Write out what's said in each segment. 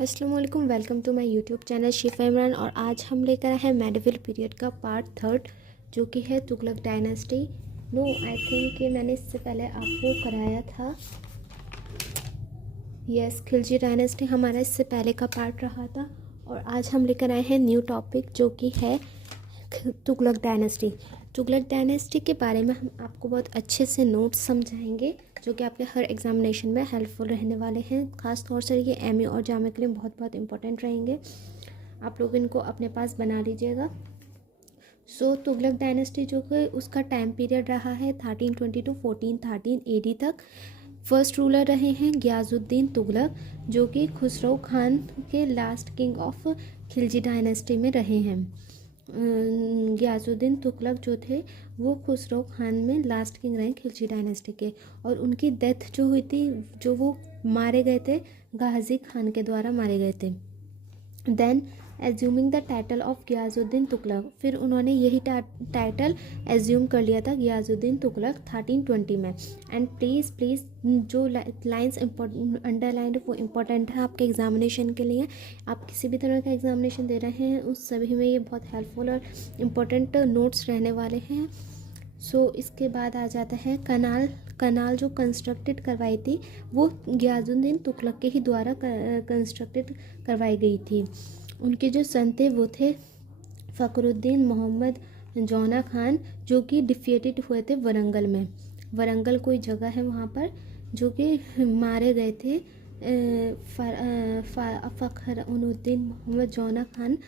अस्सलाम वालेकुम, welcome to my YouTube channel Shifa Imran. और आज हम लेकर आए हैं मेडिवल पीरियड का पार्ट 3 जो कि है तुगलक डायनेस्टी। आई थिंक कि मैंने इससे पहले आपको कराया था। यस, खिलजी डायनेस्टी हमारा इससे पहले का पार्ट रहा था। और आज हम लेकर आए हैं न्यू टॉपिक जो कि है तुगलक डायनेस्टी। तुगलक डायनेस्टी के बारे में हम आपको बहुत अच्छे से नोट्स समझाएंगे जो कि आपके हर एग्जामिनेशन में हेल्पफुल रहने वाले हैं। ख़ास तौर से ये एमए और जामे के लिए बहुत बहुत इंपॉर्टेंट रहेंगे। आप लोग इनको अपने पास बना लीजिएगा। तुगलक डायनेस्टी जो कि उसका टाइम पीरियड रहा है 1320 टू 1413 एडी तक। फर्स्ट रूलर रहे हैं गियाजुद्दीन तुगलक जो कि खुसरो खान के last king of Khilji dynasty में रहे हैं। गियाजुद्दीन तुगलक जो थे वो खुसरो खान में लास्ट किंग रहे खिलजी डायनेस्टी के। और उनकी डेथ जो हुई थी, जो वो मारे गए थे गाजी खान के द्वारा मारे गए थे। Then assuming the title of Ghiyasuddin Tughlaq, फिर उन्होंने यही टाइटल एज्यूम कर लिया था गियाजुद्दीन तुगलक 1320 में। एंड प्लीज़ प्लीज़ जो लाइंस अंडरलाइंड वो इम्पोर्टेंट है आपके एग्जामिनेशन के लिए। आप किसी भी तरह का एग्जामिनेशन दे रहे हैं उस सभी में ये बहुत हेल्पफुल और इम्पोर्टेंट नोट्स रहने वाले हैं। इसके बाद आ जाता है कनाल जो कंस्ट्रक्टेड करवाई थी वो गियाजुद्दीन तुगलक के ही द्वारा कंस्ट्रक्टेड करवाई गई थी। उनके जो सन थे वो थे फ़खरुद्दीन मोहम्मद जौना खान जो कि डिफीटेड हुए थे वरंगल में। वरंगल कोई जगह है वहाँ पर जो कि मारे गए थे फ़खरुद्दीन मोहम्मद जौना खान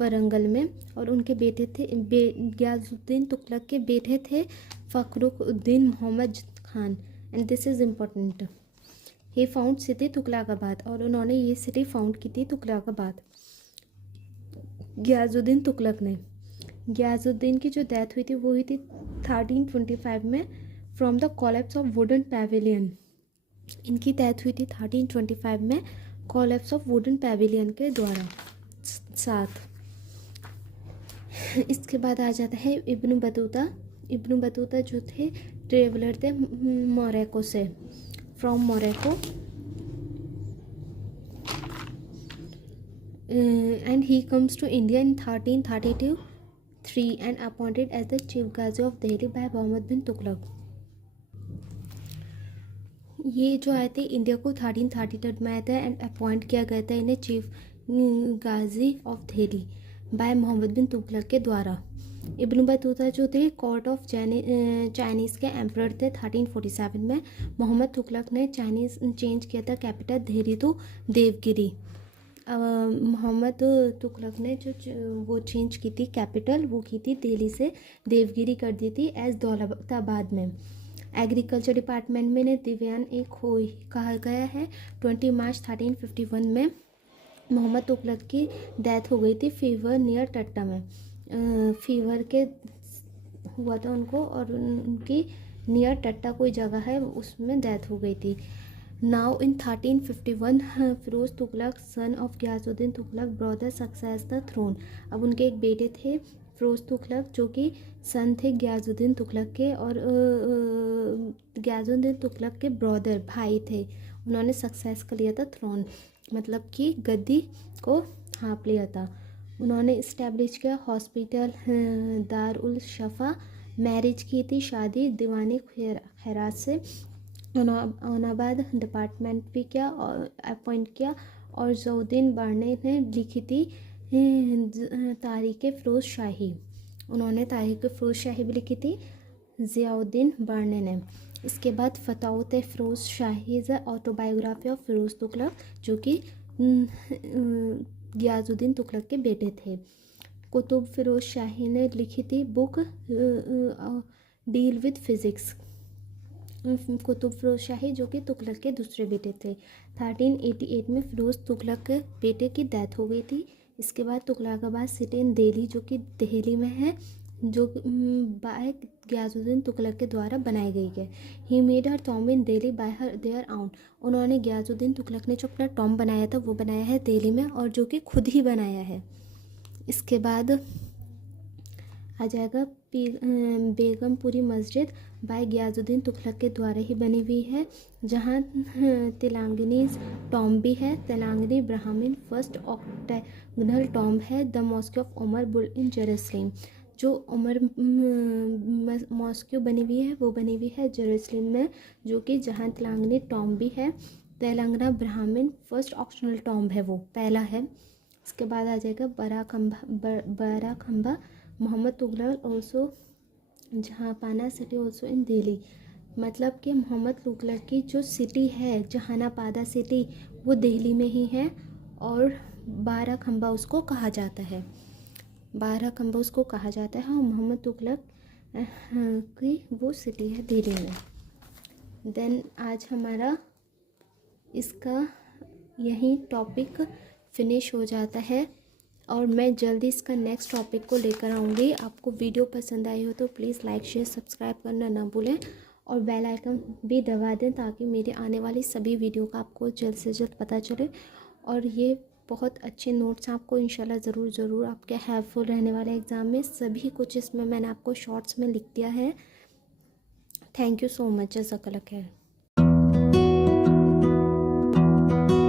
वरंगल में। और उनके बेटे थे गियाजुद्दीन तुगलक के बेटे थे Fakhruddin Mohammad Khan. And this is important. He found city Tughlaqabad, और उन्होंने ये सिटी फाउंड की थी तुगलकाबाद गियाजुद्दीन तुगलक ने। गियाजुद्दीन की जो डेथ हुई थी वो हुई थी 1325 में from the collapse of wooden pavilion. इनकी डेथ हुई थी 1325 में कोलैप्स ऑफ वुडन पैवेलियन के द्वारा साथ। इसके बाद आ जाता है इब्न बतूता। इब्न बतूता जो थे ट्रेवलर थे मोरक्को से, from Morocco. And he comes to India in 1332 and appointed as the chief Ghazi of Delhi by Muhammad bin Tughlaq। ये जो आए थे इंडिया को 1332 में आया था एंड अपॉइंट किया गया था इन्हें चीफ गाजी ऑफ दिल्ली बाय मोहम्मद बिन तुगलक के द्वारा। इब्न बतूता जो थे कोर्ट ऑफ चाइनीज़ के एम्परर थे 1347 में। मोहम्मद तुगलक ने चाइनीज़ चेंज किया था कैपिटल दिल्ली टू देवगिरी। मोहम्मद तुगलक ने जो वो चेंज की थी कैपिटल, वो की थी दिल्ली से देवगिरी कर दी थी एज दौलताबाद में। एग्रीकल्चर डिपार्टमेंट में ने दिव्यान एक हो कहा गया है। 20 मार्च 1351 में मोहम्मद तुगलक की डेथ हो गई थी फीवर नियर टट्टा में। फीवर के हुआ था उनको और उनकी नियर टट्टा कोई जगह है उसमें डेथ हो गई थी। Now in 1351 Firoz Tughlaq son of Ghiyasuddin Tughlaq brother success the throne. अब उनके एक बेटे थे फिरोज तुगलक जो कि सन थे गियाजुद्दीन तुगलक के, और गियाजुद्दीन तुगलक के ब्रदर भाई थे। उन्होंने सक्सेस कर लिया था थ्रोन, मतलब कि गद्दी को हाँप लिया था। उन्होंने इस्टेब्लिश किया हॉस्पिटल दार उल शफा। मैरिज की थी शादी दीवानी खैरात से। औनाबाद डिपार्टमेंट भी किया और अपॉइंट किया। और ज़ियाउद्दीन बारने ने लिखी थी तारीख़ फ़िरोज़ शाही। उन्होंने तारीख़ फ़िरोज़ शाही भी लिखी थी ज़ियाउद्दीन बारने ने। इसके बाद Futuhat Firoz Shahi is autobiography of Firoz Tughlaq जो कि गियाजुद्दीन तुगलक के बेटे थे। कुतुब फ़िरोज़ शाही ने लिखी थी book deal with physics. Qutub Firoz Shahi जो कि तुगलक के दूसरे बेटे थे। 1388 में फ़िरोज़ तुगलक के बेटे की डेथ हो गई थी। इसके बाद तुगलकाबाद सिटी इन दिल्ली जो कि दिल्ली में है, जो बाय गियाजुद्दीन तुगलक के द्वारा बनाई गई है। He made her tomb in Delhi by her their own. उन्होंने गियाजुद्दीन तुगलक ने जो अपना टॉम बनाया था वो बनाया है दिल्ली में, और जो कि खुद ही बनाया है। इसके बाद आ जाएगा बेगमपुरी मस्जिद बाय गियाजुद्दीन तुगलक के द्वारा ही बनी हुई है, जहाँ तेलांगनीज टॉम्ब भी है। Telangani Brahmin first octagonal tomb है। द मॉस्क ऑफ उमर बुल इन जेरूसलम, जो उमर मॉस्क्यू बनी हुई है वो बनी हुई है जेरूसलम में, जो कि जहाँ तेलांगनी टॉम्ब भी है। तेलंगाना ब्राह्मण फर्स्ट ऑक्शनल टॉम्ब है, वो पहला है। इसके बाद आ जाएगा बड़ा खंबा Mohammad Tughlaq also Jahanpanah city also in Delhi, मतलब कि मोहम्मद तुगलक की जो सिटी है जहानापादा सिटी वो दिल्ली में ही है, और 12 खंबा उसको कहा जाता है। 12 खंबा उसको कहा जाता है, और मोहम्मद तुगलक की वो सिटी है दिल्ली में। देन आज हमारा इसका यही टॉपिक फिनिश हो जाता है, और मैं जल्दी इसका नेक्स्ट टॉपिक को लेकर आऊँगी। आपको वीडियो पसंद आई हो तो प्लीज़ लाइक शेयर सब्सक्राइब करना ना भूलें, और बेल आइकन भी दबा दें ताकि मेरे आने वाली सभी वीडियो का आपको जल्द से जल्द पता चले। और ये बहुत अच्छे नोट्स आपको इंशाल्लाह ज़रूर आपके हेल्पफुल रहने वाले एग्ज़ाम में। सभी कुछ इसमें मैंने आपको शॉर्ट्स में लिख दिया है। थैंक यू सो मच, जज़ाकल्लाह खैर।